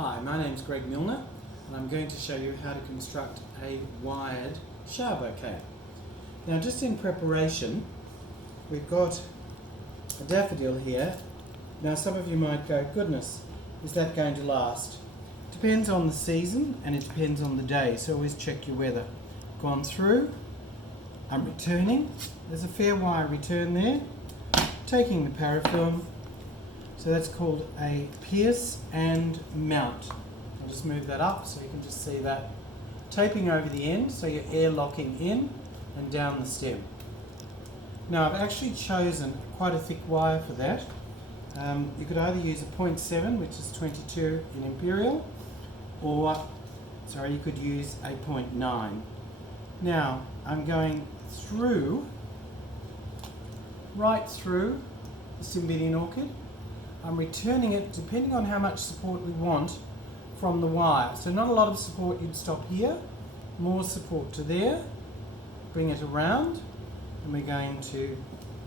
Hi, my name's Greg Milner and I'm going to show you how to construct a wired shower bouquet. Now just in preparation, we've got a daffodil here. Now some of you might go, goodness, is that going to last? Depends on the season and it depends on the day, so always check your weather. Gone through, I'm returning, there's a fair wire return there, taking the parafilm. So that's called a pierce and mount. I'll just move that up so you can just see that. Taping over the end, so you're air locking in and down the stem. Now I've actually chosen quite a thick wire for that. You could either use a 0.7, which is 22 in imperial, or, sorry, you could use a 0.9. Now I'm going through, right through the Cymbidium orchid. I'm returning it depending on how much support we want from the wire. So not a lot of support, you'd stop here, more support to there, bring it around, and we're going to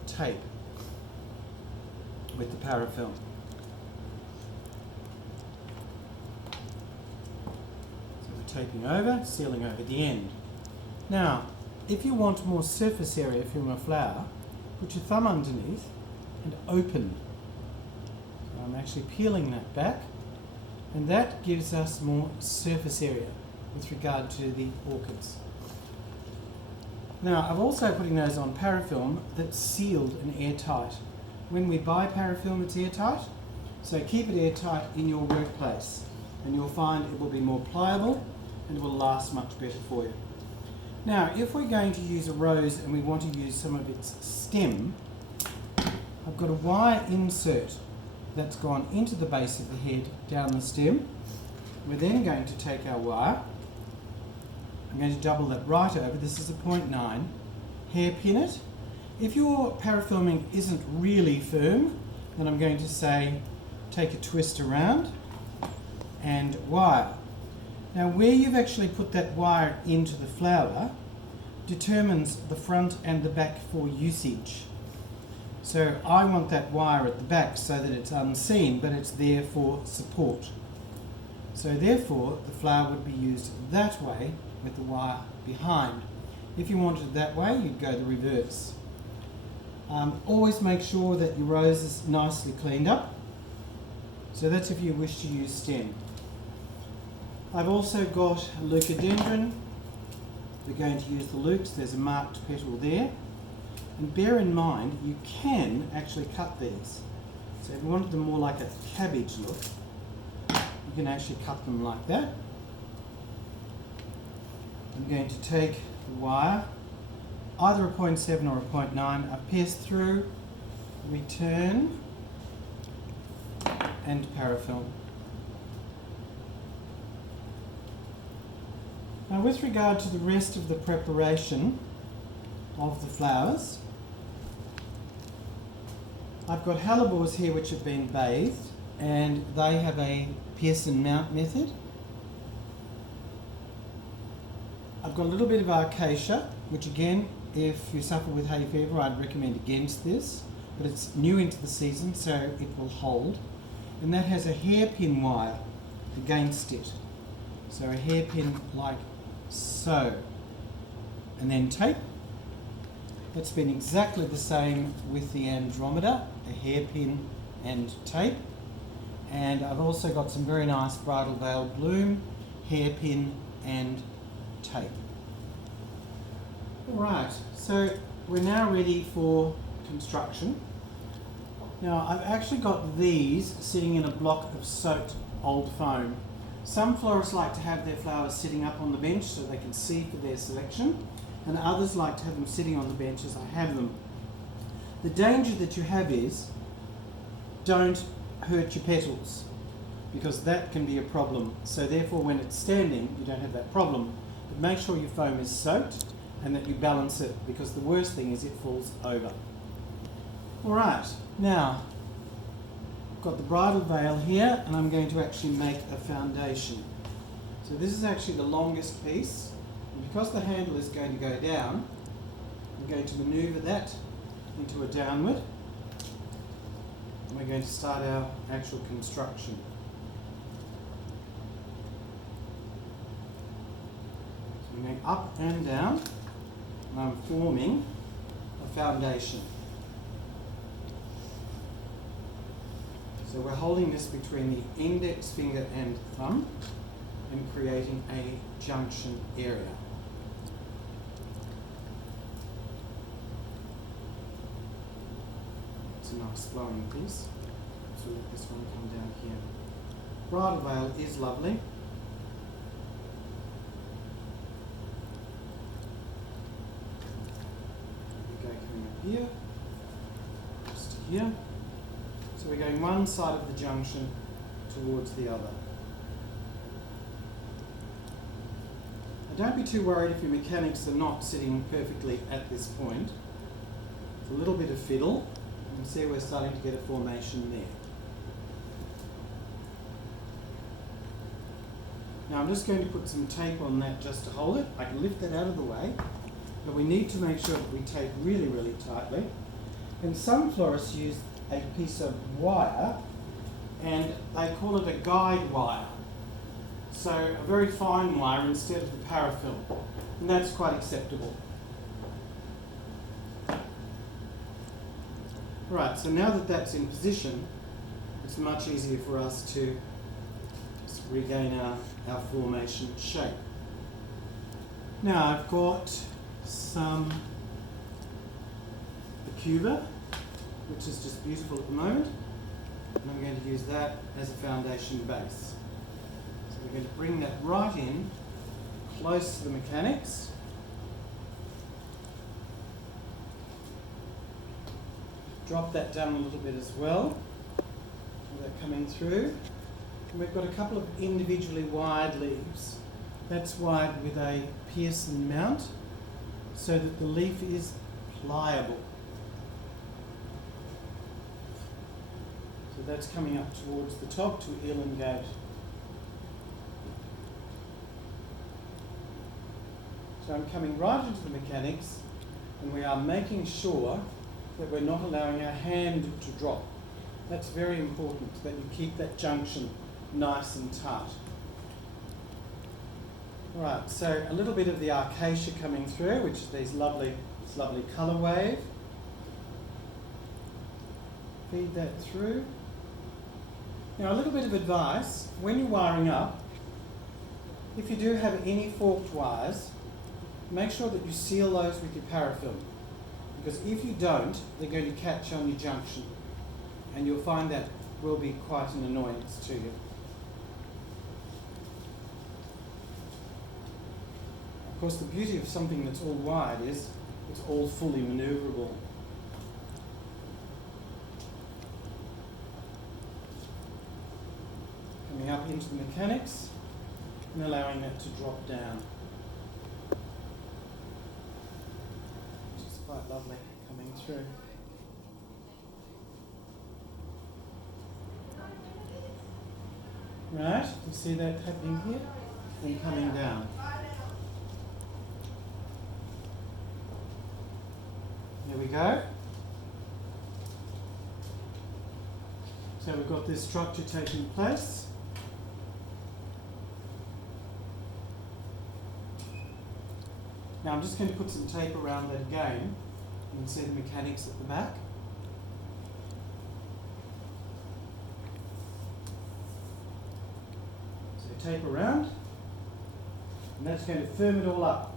tape with the parafilm. So we're taping over, sealing over the end. Now, if you want more surface area from a flower, put your thumb underneath and open. I'm actually peeling that back, and that gives us more surface area with regard to the orchids. Now, I'm also putting those on parafilm that's sealed and airtight. When we buy parafilm, it's airtight, so keep it airtight in your workplace, and you'll find it will be more pliable and will last much better for you. Now, if we're going to use a rose and we want to use some of its stem, I've got a wire insert that's gone into the base of the head down the stem. We're then going to take our wire, I'm going to double that right over, this is a 0.9, hairpin it. If your parafilming isn't really firm, then I'm going to say take a twist around and wire. Now where you've actually put that wire into the flower determines the front and the back for usage. So I want that wire at the back so that it's unseen, but it's there for support. So therefore, the flower would be used that way with the wire behind. If you wanted it that way, you'd go the reverse. Always make sure that your rose is nicely cleaned up. So that's if you wish to use stem. I've also got a leucodendron. We're going to use the lukes. There's a marked petal there. And bear in mind, you can actually cut these. So if you wanted them more like a cabbage look, you can actually cut them like that. I'm going to take the wire, either a 0.7 or a 0.9, I pierce through, return, and parafilm. Now with regard to the rest of the preparation of the flowers, I've got hellebores here which have been bathed, and they have a pierce and mount method. I've got a little bit of acacia, which again, if you suffer with hay fever, I'd recommend against this, but it's new into the season, so it will hold. And that has a hairpin wire against it. So a hairpin like so. And then tape. It's been exactly the same with the Andromeda, a hairpin and tape. And I've also got some very nice bridal veil bloom, hairpin and tape. Alright, so we're now ready for construction. Now I've actually got these sitting in a block of soaked old foam. Some florists like to have their flowers sitting up on the bench so they can see for their selection, and others like to have them sitting on the bench as I have them. The danger that you have is, don't hurt your petals, because that can be a problem. So therefore when it's standing, you don't have that problem. But make sure your foam is soaked and that you balance it, because the worst thing is it falls over. Alright, now I've got the bridal veil here, and I'm going to actually make a foundation. So this is actually the longest piece. And because the handle is going to go down, I'm going to manoeuvre that into a downward. And we're going to start our actual construction. up and down, and I'm forming a foundation. So we're holding this between the index finger and thumb and creating a junction area. It's a nice flowing piece. So let this one come down here. Bridal veil is lovely. We go coming up here, just here. So we're going one side of the junction towards the other. Now don't be too worried if your mechanics are not sitting perfectly at this point. It's a little bit of fiddle. You can see we're starting to get a formation there. Now I'm just going to put some tape on that just to hold it. I can lift that out of the way, but we need to make sure that we tape really, really tightly. And some florists use a piece of wire, and they call it a guide wire. So a very fine wire instead of the parafilm, and that's quite acceptable. Right, so now that that's in position, it's much easier for us to regain our formation shape. Now I've got some Cuba, which is just beautiful at the moment, and I'm going to use that as a foundation base. So we're going to bring that right in, close to the mechanics. Drop that down a little bit as well, with that coming through. And we've got a couple of individually wired leaves. That's wired with a Pearson mount, so that the leaf is pliable. So that's coming up towards the top to elongate. So I'm coming right into the mechanics, and we are making sure that we're not allowing our hand to drop. That's very important, that you keep that junction nice and tight. Right, so a little bit of the acacia coming through, which is this lovely colour wave. Feed that through. Now a little bit of advice, when you're wiring up, if you do have any forked wires, make sure that you seal those with your parafilm, because if you don't, they're going to catch on your junction, and you'll find that will be quite an annoyance to you. Of course, the beauty of something that's all wired is it's all fully manoeuvrable. Coming up into the mechanics and allowing that to drop down. Which is quite lovely coming through. Right, you see that happening here and coming down. There we go. So we've got this structure taking place. Now I'm just going to put some tape around that again. You can see the mechanics at the back. So tape around, and that's going to firm it all up.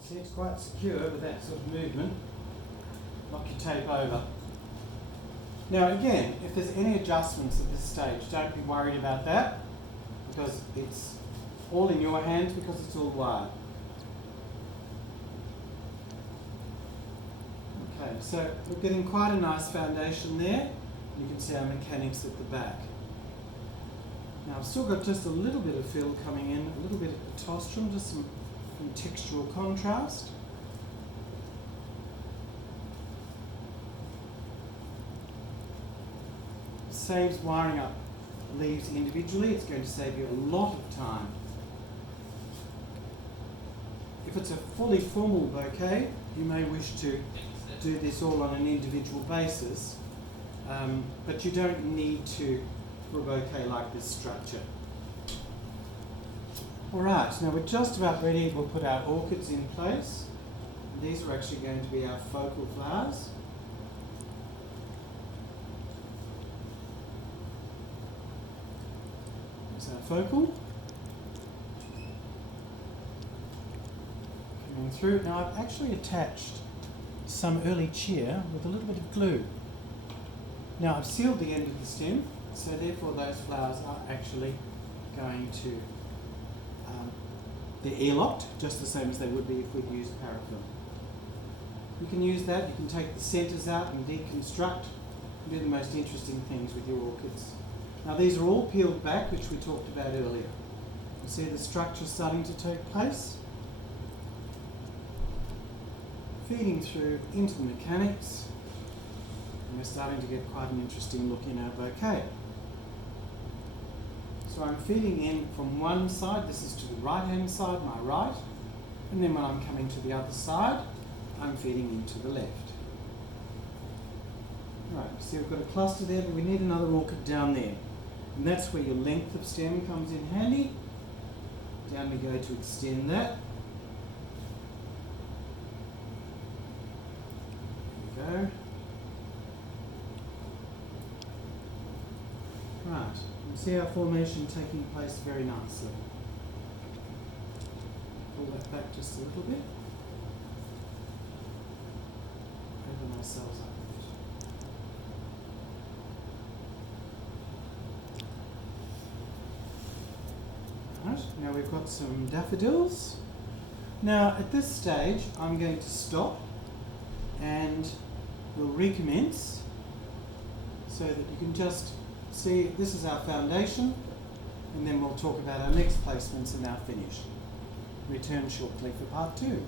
See, it's quite secure with that sort of movement. Knock your tape over. Now again, if there's any adjustments at this stage, don't be worried about that, because it's all in your hands because it's all wired. Okay, so we're getting quite a nice foundation there. You can see our mechanics at the back. Now I've still got just a little bit of fill coming in, a little bit at the tostrum, just some textural contrast. Saves wiring up leaves individually. It's going to save you a lot of time. If it's a fully formal bouquet, you may wish to do this all on an individual basis, but you don't need to for a bouquet like this structure. Alright, now we're just about ready. We'll put our orchids in place. These are actually going to be our focal flowers. There's our focal. Coming through. Now I've actually attached some early cheer with a little bit of glue. Now I've sealed the end of the stem, so therefore those flowers are actually going to, they're airlocked, just the same as they would be if we'd used parafilm. You can use that, you can take the centres out and deconstruct and do the most interesting things with your orchids. Now these are all peeled back, which we talked about earlier. You see the structure starting to take place, feeding through into the mechanics, and we're starting to get quite an interesting look in our bouquet. So I'm feeding in from one side, this is to the right hand side, my right, and then when I'm coming to the other side, I'm feeding into the left. Right, see we've got a cluster there, but we need another orchid down there. And that's where your length of stem comes in handy. Down we go to extend that. There we go. Right, you can see our formation taking place very nicely. Pull that back just a little bit. Open ourselves up a bit. Right, now we've got some daffodils. Now at this stage I'm going to stop and we'll recommence so that you can just see this is our foundation, and then we'll talk about our next placements and our finish. Return shortly for part 2.